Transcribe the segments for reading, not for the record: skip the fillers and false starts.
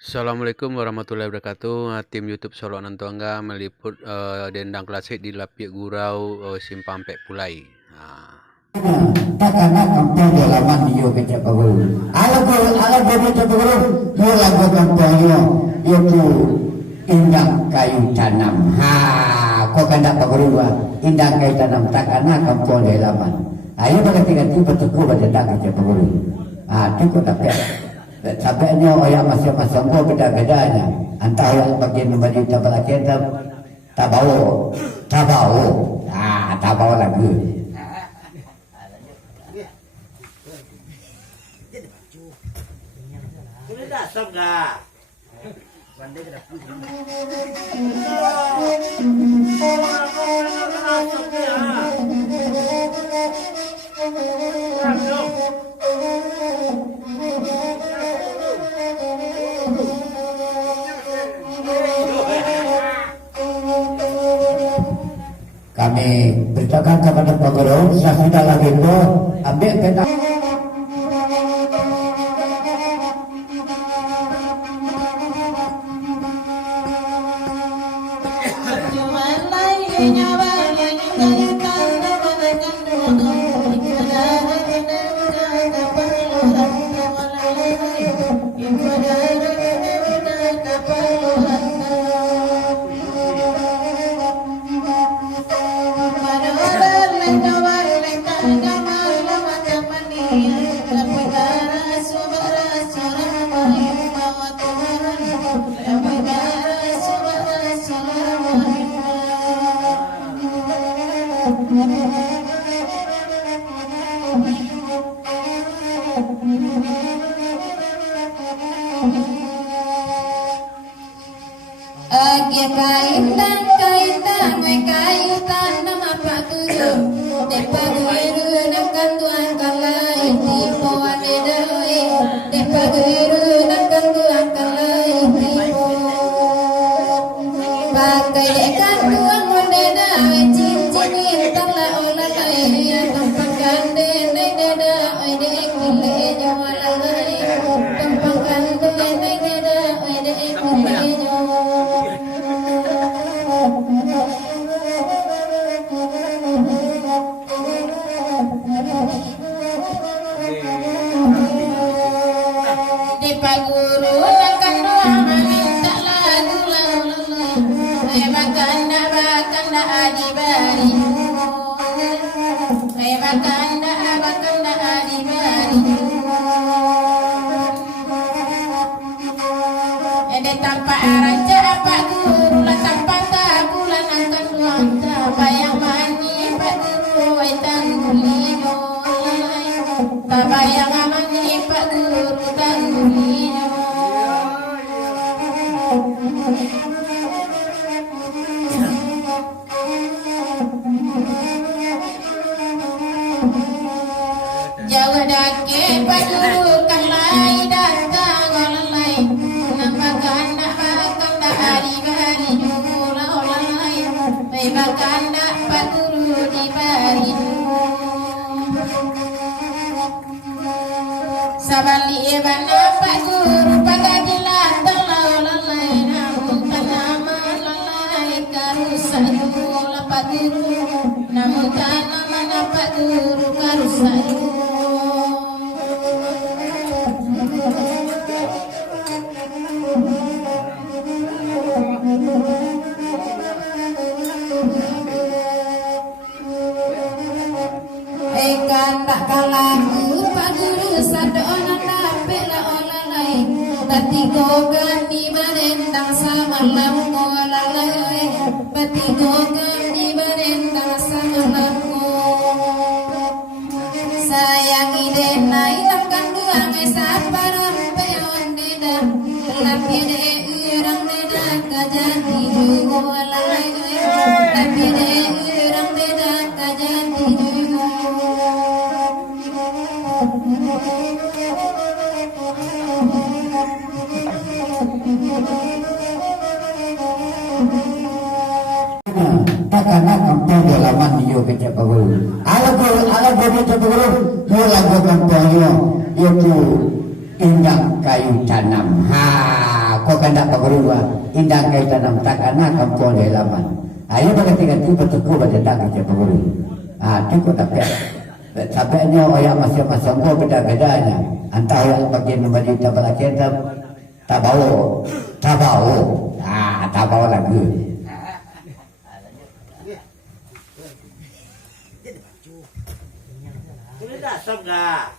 Assalamualaikum warahmatullahi wabarakatuh. Tim YouTube Solo Nantuangga meliput dendang klasik di Lapiak Gurau, Simpang Pek Pulai. Takana kampung dalaman yo kecak pagulu. Ala go kecak pagulu. Yo lagu kampung yo tu indang kayu tanam. Kau kandak pagulu indang kayu tanam takana kampung dalaman. Ayo berganti-ganti bertuku berdendang kecak pagulu. Tu kau tak Sampainya oyak masing-masing gua beda-bedanya. Antara yang bagian membagi tabal kita tabau. Tabau lagi. Sudah stop dah. Kami beritakan kepada Pak Guru, sudah lagi itu ambil peta. Kaitan nama Pak Guru Depa Guru nakan tuan kalai Tipo ade doi Depa Guru nakan tuan kalai Tipo pakai dekan tuan monde doi Cincin tala olah lai Tampakan dene deda oi dek kile nyawala lai Tampakan dene deda oi dek kile Jawa dake Guru kalai datang olai namakan akan da hari bari jula olai bebakan da Guru di bari sabali bana Guru pagadila olai namun tanama olai karusa jula Guru namun tanama Guru karusa tak kalah Pak Guru sadona napek la olalai batigo gani barendang samalam olalai batigo gani barendang samalam sayangi denai takkan duang saparam peon dedam tapi de urang deda kajati olalai tapi de urang deda kajati Takana kampung dalaman yo kecak pagulu. Ala go kecak pagulu. Yo lagu kampung yo tu indang kayu tanam. kandak pagurua indang kay tanam takana kampung di halaman. Ayo ganti-ganti betuku baca tak kerja paguru. Cukup tapi sampainya oyak masing-masing beda-bedanya. Antara yang bagian membagi tabala kita tabau. Tabau lagi. Sudah stop dah.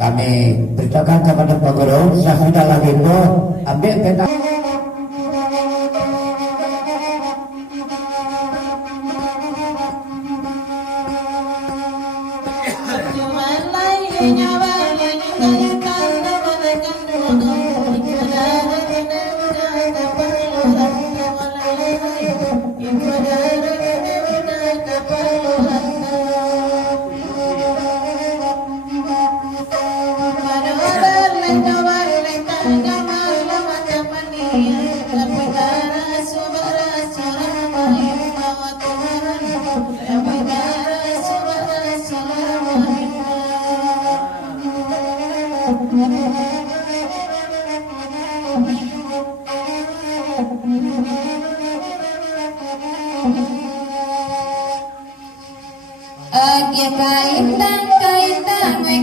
Kami beritakan kepada Pak Guru, sudah lagi itu ambil peta.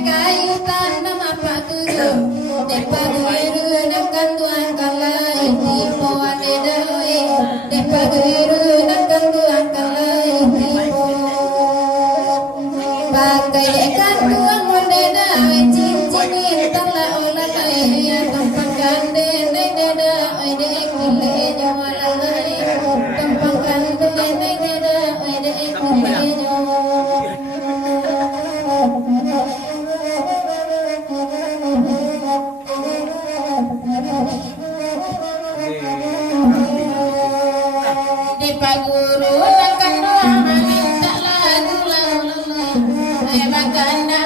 Kaitan nama Pak Guru Depa Guru Nakan tuan kalai Tipo adedoi Depa Guru Nakan tuan kalai Tipo Pakai dekan tuan modeda Cincin tala olah kaya Tumpang kanden deda Dek kile nyawalalai Tumpang kanden deda Dek kile nyawalalai di paguru akan doa minta lagu lalu bakanda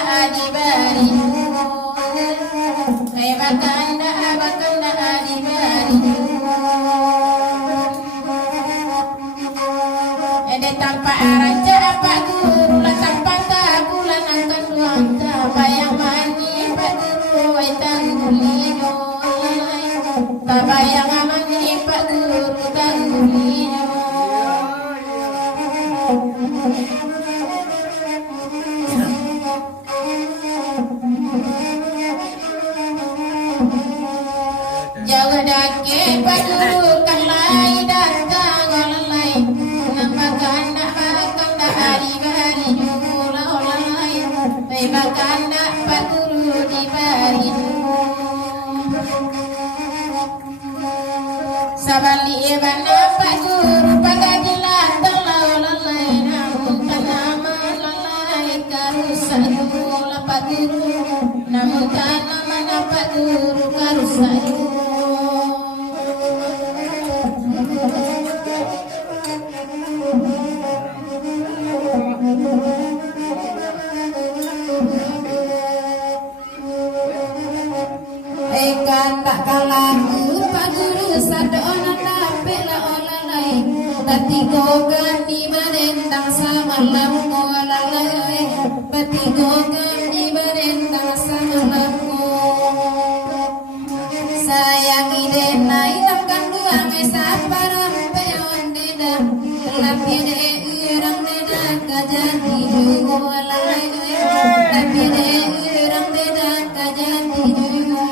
adibari bakanda adibari ada tanpa raja pak guru lah tanpa bulan akan doa bayang mani pak guru waitan gulino bayang mani pak guru dan gulino jaga dake pak guru kan lai datang olai nama kanda adibari jula olai bakanda pak guru dibari sabali bana pak guru pagadilah talau lalai namun tanama lalai karusayu pak guru namun tanaman pak guru karusayu tak kalah pak guru sadona tapi la olalai tati gogan di barendang samalam olalai tati gogan di barendang samalam sayang ide nai takkan duang saparam peon deda tapi de irang deda kajati du olalai tapi de irang deda kajati du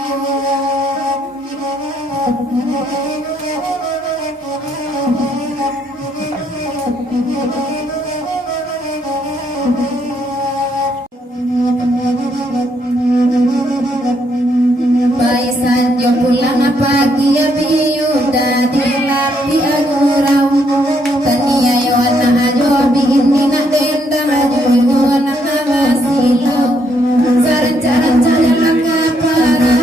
Baisan jo pulang pagi ya biu dadi lapi agurau tania yo ana jo bikin nak dendang jo ana masilo saran cara laka para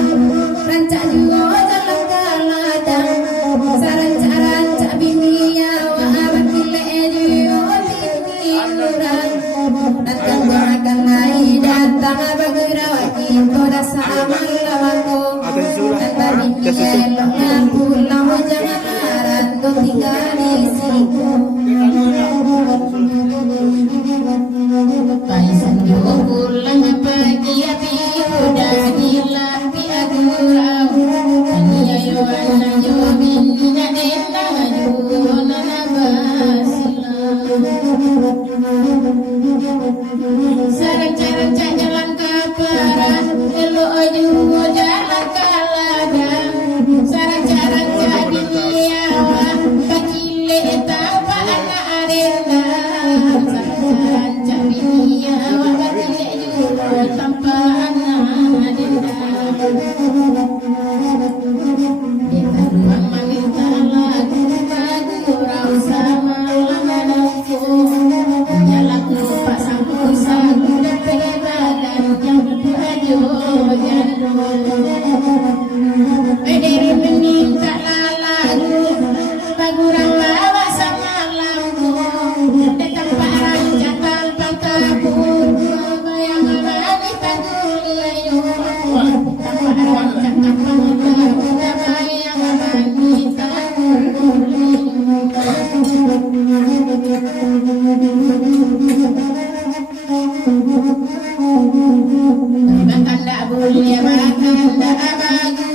ranca juo jalan kaladang saran cara bimia wa abakile dio bimurang datang gua akan naik Tama bagrawati toda sama lawako Tanta binyelo ngapula mo jangan laran do tinggal di situ Paisan yo pulang pagi api udah dilampi agurau Ania yo ana yo minna denda yo nana basila Sarang-sarang jalan ke barat Elo aja jalan ke ladang Sarang-sarang jadi nyawa Kacile tanpa anak arenda Sarang-sarang jadi nyawa Kacile juga tanpa anak arenda Kita ruang meminta lagu Bagurau sama lamanku Nyalaku pasang sagu dan badan yang berdua jandul Pederi meminta lagu Bagurau bawa sama lampu Datang parang jatal pangkabur Bayang abadi tagul ayu Datang parang jatal pangkabur Bayang abadi tagul Makan tak boleh makan tak bagus